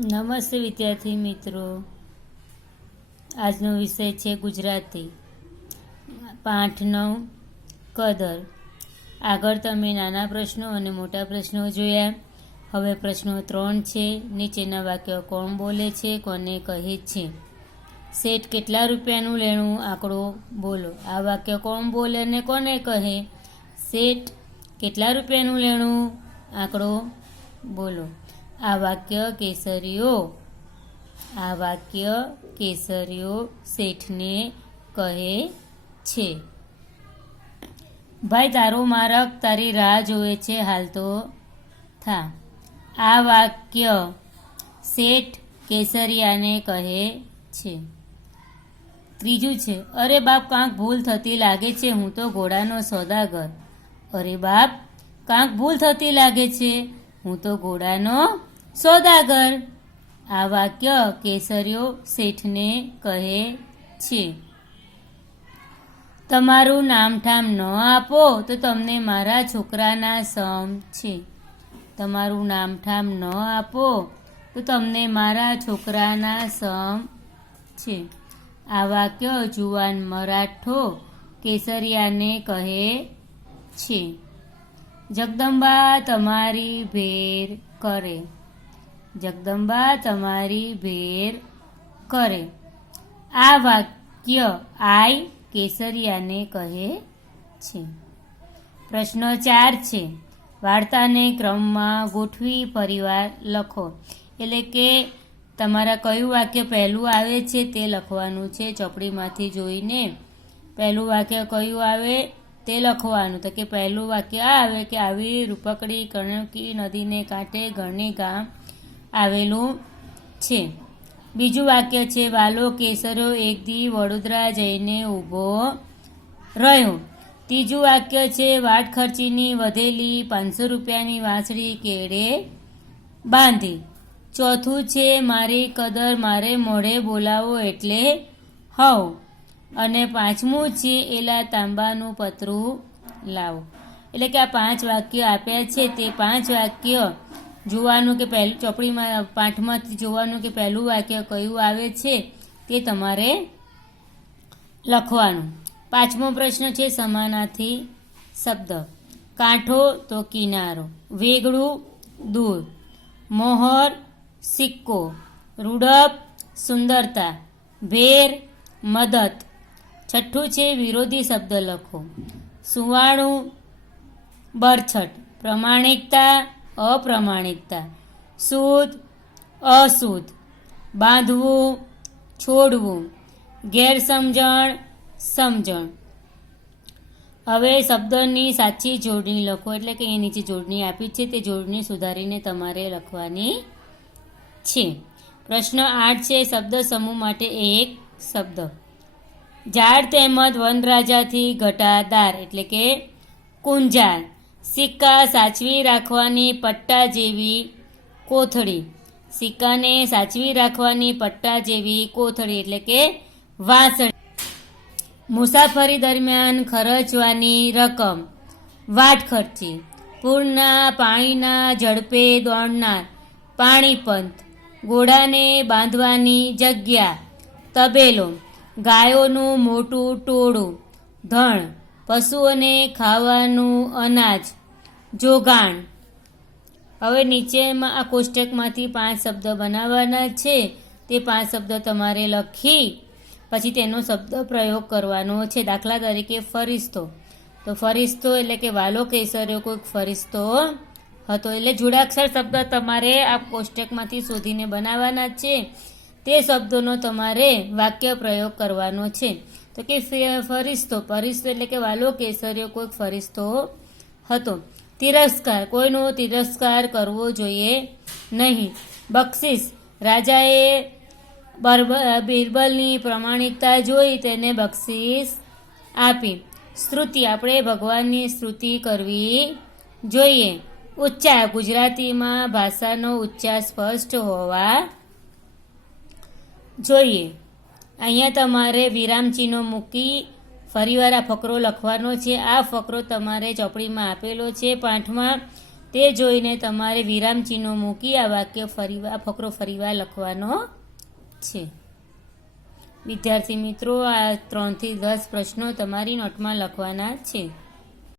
નમસ્તે વિદ્યાર્થી મિત્રો. આજનો વિષય છે ગુજરાતી. પાઠ નવ કદર. આગળ તમે નાના પ્રશ્નો અને મોટા પ્રશ્નો જોયા. હવે પ્રશ્નો ત્રણ છે. નીચેના વાક્યો કોણ બોલે છે, કોને કહે છે. શેઠ, કેટલા રૂપિયાનું લેણું આંકડો બોલો. આ વાક્ય કોણ બોલે અને કોને કહે? શેઠ, કેટલા રૂપિયાનું લેણું આંકડો બોલો. આ વાક્ય કેસરીઓ, આ વાક્ય કેસરીઓ શેઠને કહે છે. ભાઈ, તારો મારક તારી રાહ જોવે છે હાલ તો. થા. આ વાક્ય શેઠ કેસરિયાને કહે છે. ત્રીજું છે, અરે બાપ, કાંક ભૂલ થતી લાગે છે. હું તો ઘોડાનો સોદાગર. અરે બાપ, કાંક ભૂલ થતી લાગે છે. હું તો ઘોડાનો સોદાગર આ વાક્ય કેસરીઓ શેઠને કહે છે. તમારું નામઠામ ન આપો તો તમને મારા છોકરાના સમ છે. તમારું નામઠામ ન આપો તો તમને મારા છોકરાના સમ છે. આ વાક્ય જુવાન મરાઠો કેસરિયાને કહે છે. જગદંબા તમારી ભેર કરે. જગદંબા તમારી ભેર કરે. આ વાક્ય આઈ કેસરિયાને કહે છે. પ્રશ્ન ચાર છે. વાર્તાને ક્રમમાં ગોઠવી પરિવાર લખો. એટલે કે તમારા કયું વાક્ય પહેલું આવે છે તે લખવાનું છે ચોપડીમાંથી જોઈને. પહેલું વાક્ય કયું આવે તે લખવાનું. તો કે પહેલું વાક્ય આ આવે કે આવી રૂપકડી કણકી નદીને કાંઠે ગણની ગામ આવેલું છે. બીજું વાક્ય છે, વાલો કેસરો એક વડોદરા જઈને ઊભો રહ્યો. ત્રીજું વાક્ય છે, વાટ ખર્ચીની વધેલી પાંચસો રૂપિયાની વાંસળી કેળે બાંધી. ચોથું છે, મારી કદર મારે મોઢે બોલાવો એટલે હવ. અને પાંચમું છે, એલા તાંબાનું પતરું લાવો. એટલે કે આ પાંચ વાક્યો આપ્યા છે, તે પાંચ વાક્ય જોવાનું કે પહેલું, ચોપડીમાં, પાઠમાંથી જોવાનું કે પહેલું વાક્ય કયું આવે છે તે તમારે લખવાનું. પાંચમો પ્રશ્ન છે સમાનાથી શબ્દ. કાંઠો તો કિનારો, વેગળું દૂર, મોહર સિક્કો, રૂડપ સુંદરતા, ભેર મદદ. છઠ્ઠું છે વિરોધી શબ્દ લખો. સુવાણું બરછટ, પ્રમાણિકતા અપ્રમાણિકતા. શુદ્ધ અશુદ્ધ બાંધવું, છોડવું. ગેરસમજણ, સમજણ. હવે શબ્દની સાચી જોડણી લખો, એટલે કે એ નીચે જોડણી આપી છે, તે જોડણી સુધારીને તમારે લખવાની છે. પ્રશ્ન આઠ છે, શબ્દ સમૂહ માટે એક શબ્દ. ઝાડ તેમજ વનરાજાથી ઘટાદાર, એટલે કે કુંજાર. સિક્કા સાચવી રાખવાની પટ્ટા જેવી કોથળી. સિક્કાને સાચવી રાખવાની પટ્ટા જેવી કોથળી એટલે કે વાસળી મુસાફરી દરમિયાન ખર્ચવાની રકમ. વાટ ખર્ચી. પૂરના પાણીના ઝડપે દોડનાર. પાણીપંત ઘોડાને બાંધવાની જગ્યા. તબેલો. ગાયોનું મોટું ટોળું. ધણ. પશુઓને ખાવાનું અનાજ, જોગાણ. હવે નીચેમાં આ કોષ્ટકમાંથી પાંચ શબ્દ બનાવવાના છે. તે પાંચ શબ્દ તમારે લખી, પછી તેનો શબ્દ પ્રયોગ કરવાનો છે. દાખલા તરીકે ફરિસ્તો તો ફરિસ્તો એટલે કે વાલો કેસર્યો કોઈક ફરિસ્તો હતો. એટલે જોડાક્ષર શબ્દ તમારે આ કોષ્ટકમાંથી શોધીને બનાવવાના છે. તે શબ્દોનો તમારે વાક્ય પ્રયોગ કરવાનો છે. તો કે ફરિશ્તો ફરિશ્તો એટલે કે વાલો કેસરીઓ કોઈક ફરિશ્તો હતો. તિરસ્કાર, કોઈનો તિરસ્કાર કરવો જોઈએ નહીં. બક્ષિસ, રાજાએ બિરબલની પ્રમાણિકતા જોઈ તેને બક્ષિસ આપી. સ્તુતિ, આપણે ભગવાનની સ્તુતિ કરવી જોઈએ. ઉચ્ચાર ગુજરાતીમાં ભાષાનો ઉચ્ચાર સ્પષ્ટ હોવા જોઈએ. અહીંયા તમારે વિરામચિહ્નો મૂકી ફરીવાર આ ફકરો લખવાનો છે. આ ફકરો તમારે ચોપડીમાં આપેલો છે. પાઠમાં તે જોઈને તમારે વિરામચિહ્નો મૂકી આ વાક્ય ફરીવાર આ ફકરો ફરીવાર લખવાનો છે. વિદ્યાર્થી મિત્રો, આ ત્રણથી દસ પ્રશ્નો તમારી નોટમાં લખવાના છે.